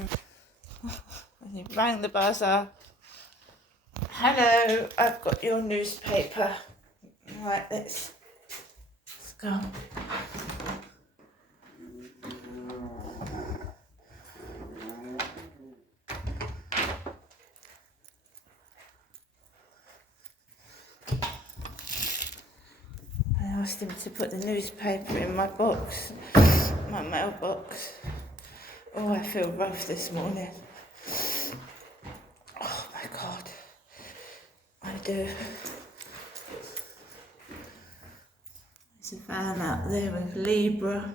And you rang the buzzer. Hello, I've got your newspaper. Right, let's go. I asked him to put the newspaper in my box, my mailbox. Oh, I feel rough this morning. Oh my God, I do. There's a van out there with Libra.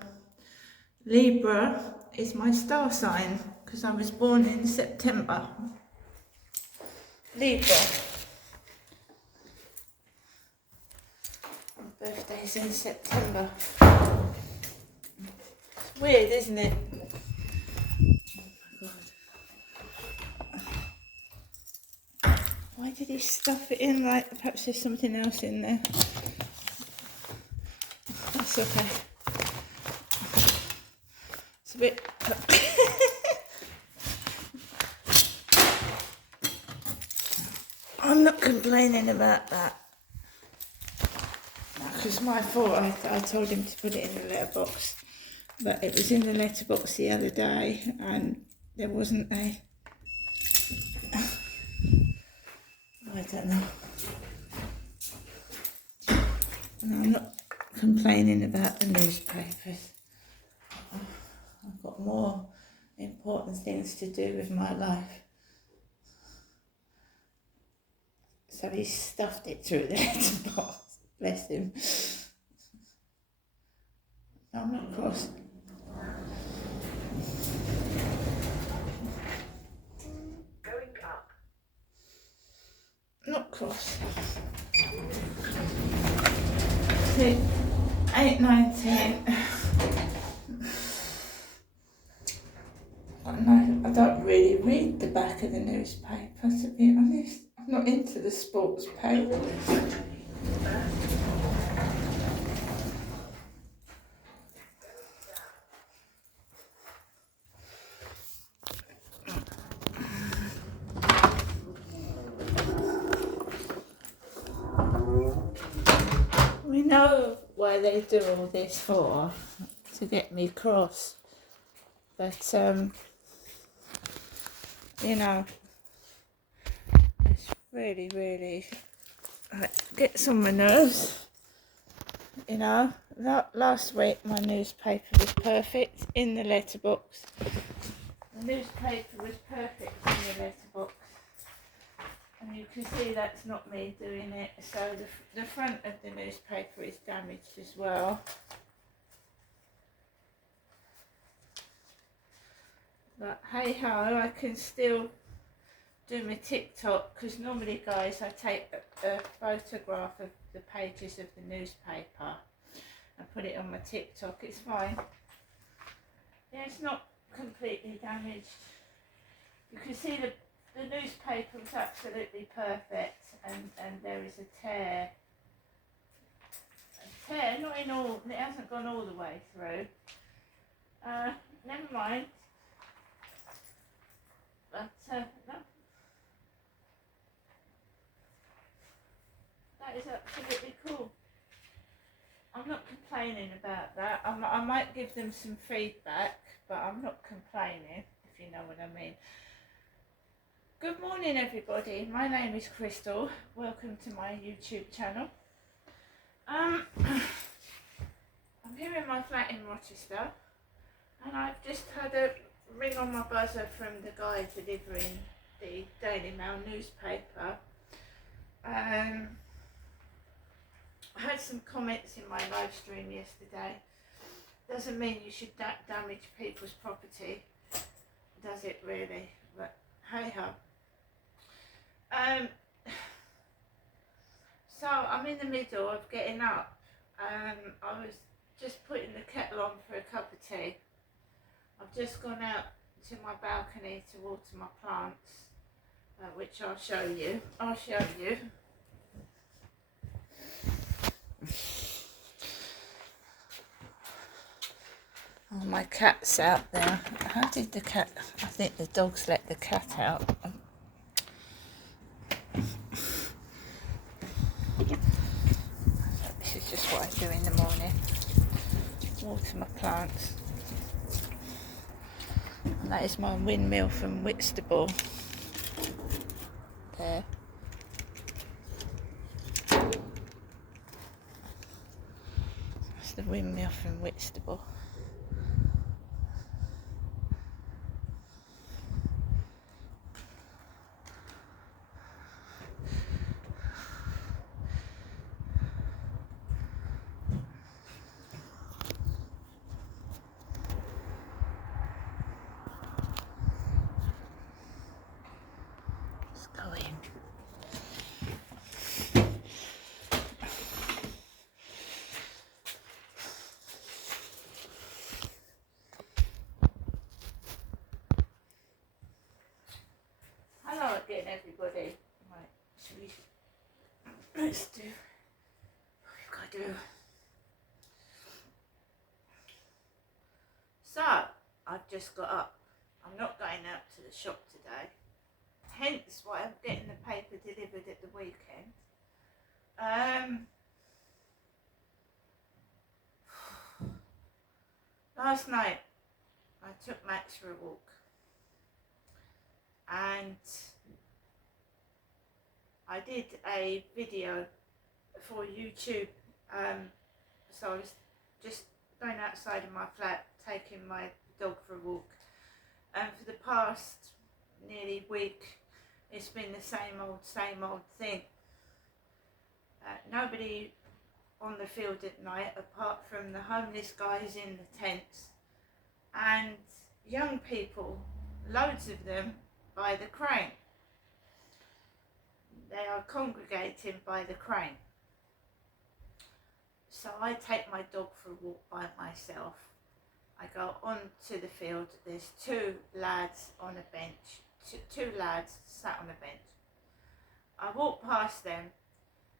Libra is my star sign because I was born in September. Libra. My birthday's in September. It's weird, isn't it? Oh my God. Why did he stuff it in like perhaps there's something else in there? That's okay. It's a bit... I'm not complaining about that. Because my fault, I told him to put it in the letterbox. But it was in the letterbox the other day and there wasn't a... I don't know. And I'm not complaining about the newspapers. I've got more important things to do with my life. So he stuffed it through the letterbox. Bless him. I'm not cross. Going up. Not cross. 6, 8, 9, 10. I don't really read the back of the newspaper, to be honest. I'm not into the sports page. We know why they do all this for, to get me cross. But, you know, it's really, really, gets on my nerves. You know, last week my newspaper was perfect in the letterbox. The newspaper was perfect in the letterbox. And you can see that's not me doing it. So the front of the newspaper is damaged as well. But hey ho, I can still do my TikTok because normally, guys, I take a photograph of the pages of the newspaper and put it on my TikTok. It's fine. Yeah, it's not completely damaged. You can see the newspaper was absolutely perfect, and there is a tear. A tear, not in all, it hasn't gone all the way through. Never mind. But no. That is absolutely cool. I'm not complaining about that. I might give them some feedback, but I'm not complaining, if you know what I mean. Good morning, everybody. My name is Crystal. Welcome to my YouTube channel. I'm here in my flat in Rochester, and I've just had a ring on my buzzer from the guy delivering the Daily Mail newspaper. I had some comments in my live stream yesterday. Doesn't mean you should damage people's property, does it really? But hey ho. So I'm in the middle of getting up. I was just putting the kettle on for a cup of tea. I've just gone out to my balcony to water my plants, which I'll show you. Oh, my cat's out there. How did the cat... I think the dogs let the cat out. This is just what I do in the morning. Water my plants. And that is my windmill from Whitstable. There. That's the windmill from Whitstable. Let's go in. Hello again, everybody. Right, should we... Let's do what we've got to do. So, I've just got up. I'm not going out to the shop today. Hence why I'm getting the paper delivered at the weekend. Last night I took Max for a walk. And I did a video for YouTube. So I was just going outside of my flat, taking my dog for a walk. And for the past nearly week, it's been the same old thing. Nobody on the field at night apart from the homeless guys in the tents and young people, loads of them, by the crane. They are congregating by the crane. So I take my dog for a walk by myself. I go onto the field. There's two lads on a bench. Two lads sat on a bench. I walk past them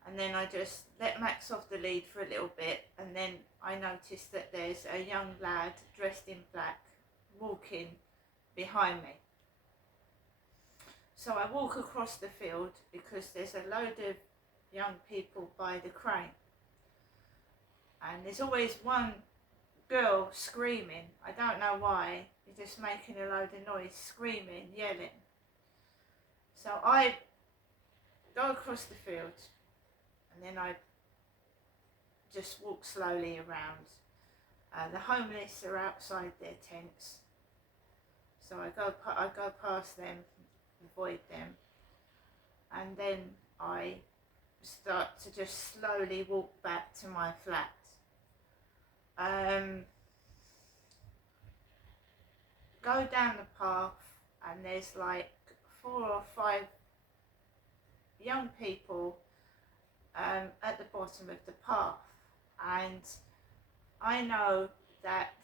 and then I just let Max off the lead for a little bit, and then I notice that there's a young lad dressed in black walking behind me. So I walk across the field because there's a load of young people by the crane. And there's always one girl screaming. I don't know why. You're just making a load of noise, screaming, yelling. So I go across the field and then I just walk slowly around. The homeless are outside their tents. So I go past them, avoid them, and then I start to just slowly walk back to my flat. Go down the path and there's like 4 or 5 young people at the bottom of the path, and I know that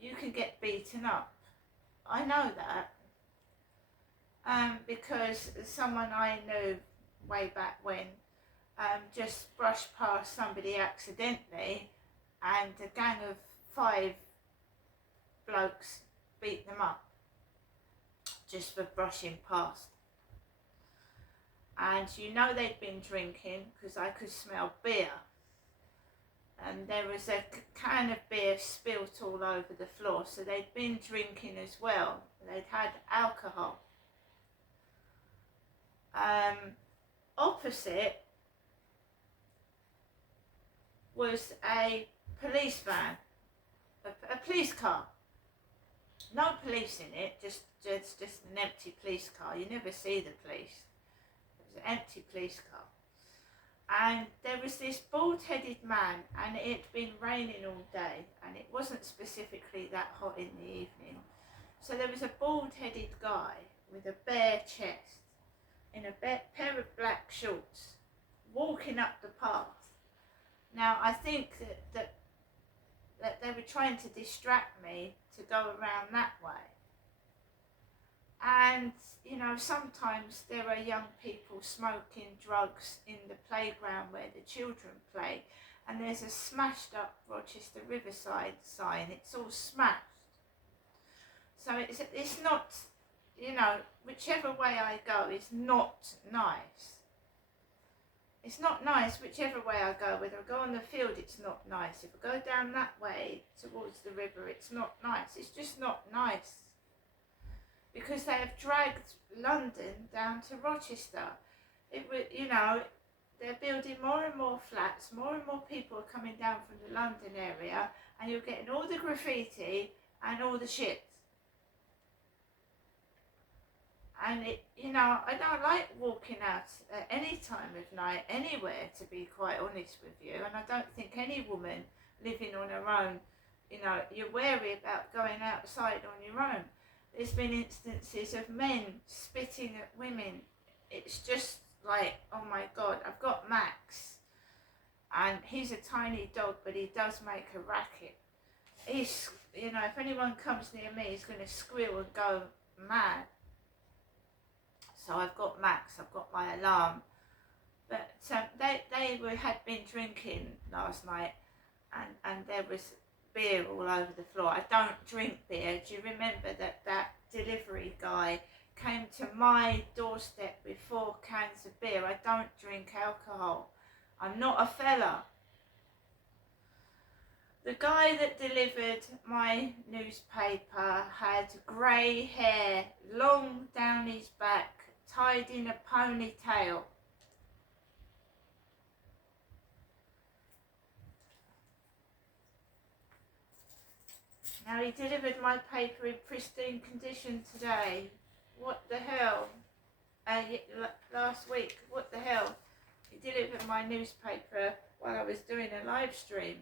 you can get beaten up. I know that because someone I knew way back when just brushed past somebody accidentally, and a gang of 5 blokes beat them up just for brushing past. And you know they'd been drinking because I could smell beer, and there was a can of beer spilt all over the floor, so they'd been drinking as well. They'd had alcohol. Opposite was a police van, a police car. No police in it, just an empty police car. You never see the police. It was an empty police car. And there was this bald-headed man, and it had been raining all day, and it wasn't specifically that hot in the evening. So there was a bald-headed guy with a bare chest in a pair of black shorts walking up the path. Now I think that they were trying to distract me to go around that way. And you know, sometimes there are young people smoking drugs in the playground where the children play, and there's a smashed up Rochester Riverside sign. It's all smashed. So it's not, you know, whichever way I go is not nice. It's not nice whichever way I go. Whether I go on the field, it's not nice. If I go down that way towards the river, it's not nice. It's just not nice. Because they have dragged London down to Rochester. It would, you know, they're building more and more flats, more and more people are coming down from the London area, and you're getting all the graffiti and all the shit. And it, you know, I don't like walking out at any time of night anywhere, to be quite honest with you. And I don't think any woman living on her own, you know, you're wary about going outside on your own. There's been instances of men spitting at women. It's just like, oh my God. I've got Max, and he's a tiny dog, but he does make a racket. He's, you know, if anyone comes near me, he's going to squeal and go mad. So I've got Max, I've got my alarm. But they had been drinking last night, and there was beer all over the floor. I don't drink beer. Do you remember that delivery guy came to my doorstep with 4 cans of beer? I don't drink alcohol. I'm not a fella. The guy that delivered my newspaper had grey hair, long down his back, tied in a ponytail. Now, he delivered my paper in pristine condition today. What the hell? Last week, what the hell? He delivered my newspaper while I was doing a live stream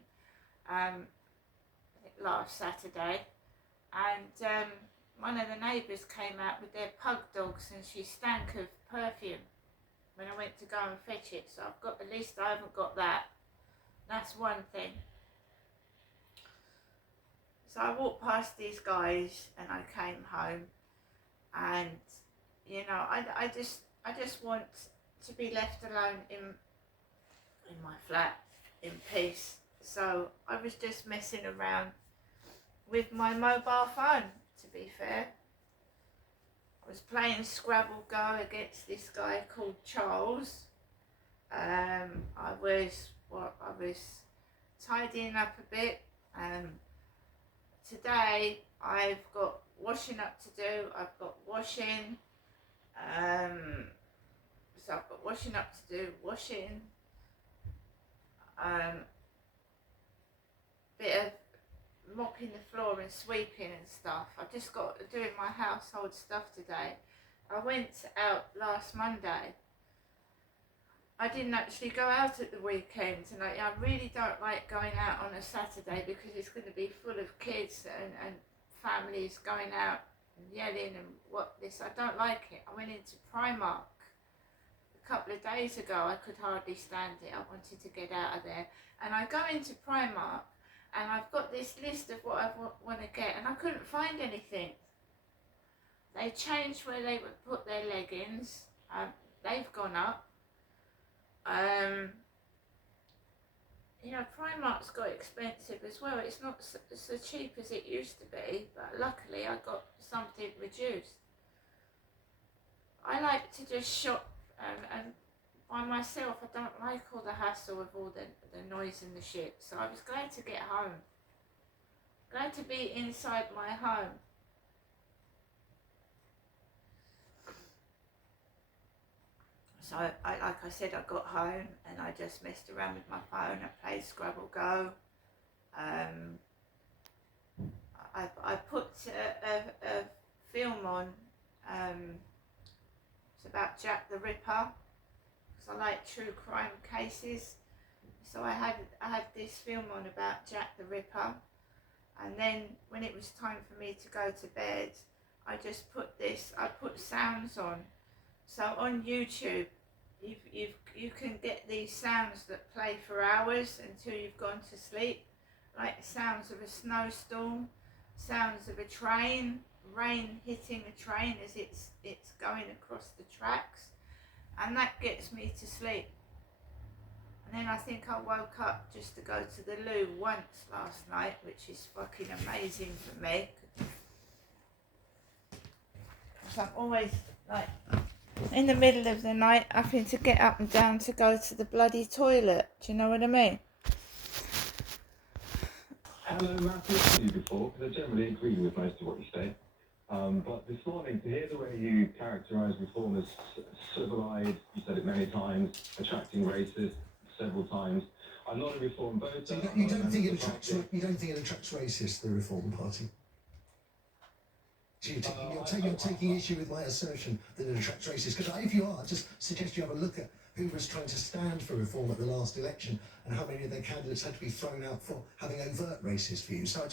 last Saturday, and one of the neighbours came out with their pug dogs, and she stank of perfume when I went to go and fetch it. So I've got, at least I haven't got that. That's one thing. So I walked past these guys and I came home, and you know, I just want to be left alone in my flat in peace. So I was just messing around with my mobile phone, to be fair. I was playing Scrabble Go against this guy called Charles. I was tidying up a bit. Today I've got washing up to do. I've got washing. So I've got washing up to do, washing. Bit of mopping the floor and sweeping and stuff. I've just got doing my household stuff today. I went out last Monday. I didn't actually go out at the weekend, and I really don't like going out on a Saturday because it's going to be full of kids and families going out and yelling and what this. I don't like it. I went into Primark a couple of days ago. I could hardly stand it. I wanted to get out of there, and I go into Primark and I've got this list of what I want to get, and I couldn't find anything. They changed where they would put their leggings. They've gone up. You know, Primark's got expensive as well. It's not so cheap as it used to be, but luckily I got something reduced. I like to just shop and by myself. I don't like all the hassle of all the noise and the shit. So I was glad to get home. Glad to be inside my home. So like I said, I got home and I just messed around with my phone. I played Scrabble Go. I put a film on. It's about Jack the Ripper, because I like true crime cases. So I had this film on about Jack the Ripper, and then when it was time for me to go to bed, I just put I put sounds on. So on YouTube, you can get these sounds that play for hours until you've gone to sleep, like sounds of a snowstorm, sounds of a train, rain hitting a train as it's going across the tracks, and that gets me to sleep. then I think I woke up just to go to the loo once last night, which is fucking amazing for me. Because I'm always like in the middle of the night having to get up and down to go to the bloody toilet. Do you know what I mean? Hello, Matthew. I've seen you before, because I generally agree with most of what you say. But this morning, to hear the way you characterise reform as civilised, you said it many times, attracting racists several times. I'm not a reform voter. So you don't think it attracts racists, the Reform Party? So you're taking issue with my assertion that it attracts racists? Because if you are, I just suggest you have a look at who was trying to stand for reform at the last election and how many of their candidates had to be thrown out for having overt racist views. So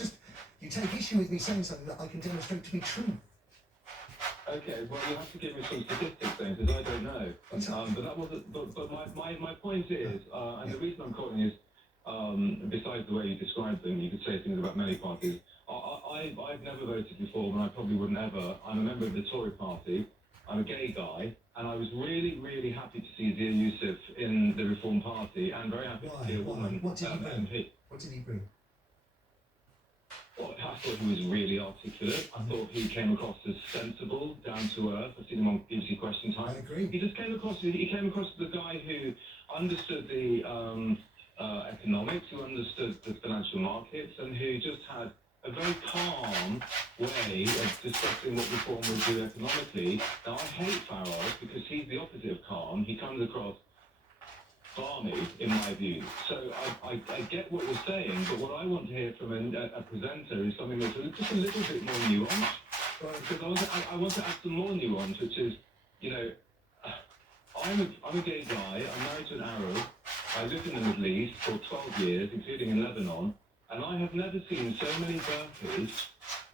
you take issue with me saying something that I can demonstrate to be true. Okay, well, you have to give me some statistics then, because I don't know. But that wasn't. But my point is, and the reason I'm calling is, besides the way you described them, you could say things about many parties. I've never voted before, and I probably wouldn't ever. I'm a member of the Tory party. I'm a gay guy, and I was really, really happy to see Zia Youssef in the Reform Party, and very happy to see a woman What did he bring? MP. What did he bring? Well, I thought he was really articulate. I thought he came across as sensible, down to earth. I've seen him on BBC Question Time. I agree. He just came across. He came across as the guy who understood the economics, who understood the financial markets, and who just had a very calm way of discussing what reform would do economically. Now, I hate Farage because he's the opposite of calm. He comes across balmy, in my view. So I get what you're saying, but what I want to hear from a presenter is something that's just a little bit more nuanced. Because I want to add some more nuance, which is, you know, I'm a gay guy. I'm married to an Arab. I lived in the Middle East for 12 years, including in Lebanon, and I have never seen so many burqas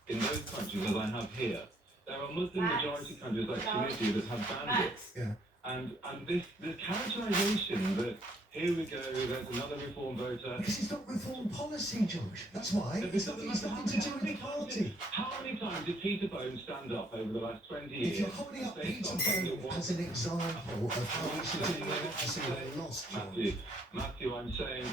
in those countries as I have here. There are Muslim majority countries like Tunisia that have banned it. Yeah. And this characterisation that here we go, there's another reform voter. Because it's not reform policy, George. That's why. It's nothing to do with the party. How many times did Peter Bone stand up over the last 20 years? If you're holding up Peter Bone as an example of how we should do democracy with a lost George. Matthew, I'm saying,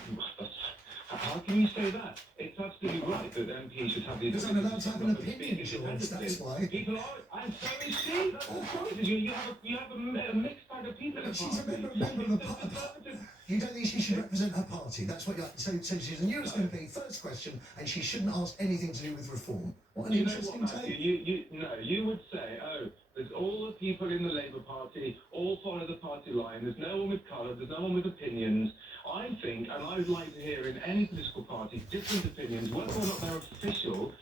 how can you say that? It's absolutely right that MPs should have the Because I'm allowed to have an opinion, George, that's why. People are, and so is she. That's right. You have a mixed bag of people. But she's a member of the party. You don't think she should represent her party? That's what you're... So she's a newest MP, first question, and she shouldn't ask anything to do with reform. What an interesting take. You would say, oh, there's all the people in the Labour Party, all follow the party line, there's no one with colour, there's no one with opinions. I think, and I would like to hear in any political party, different opinions, whether or not they're official,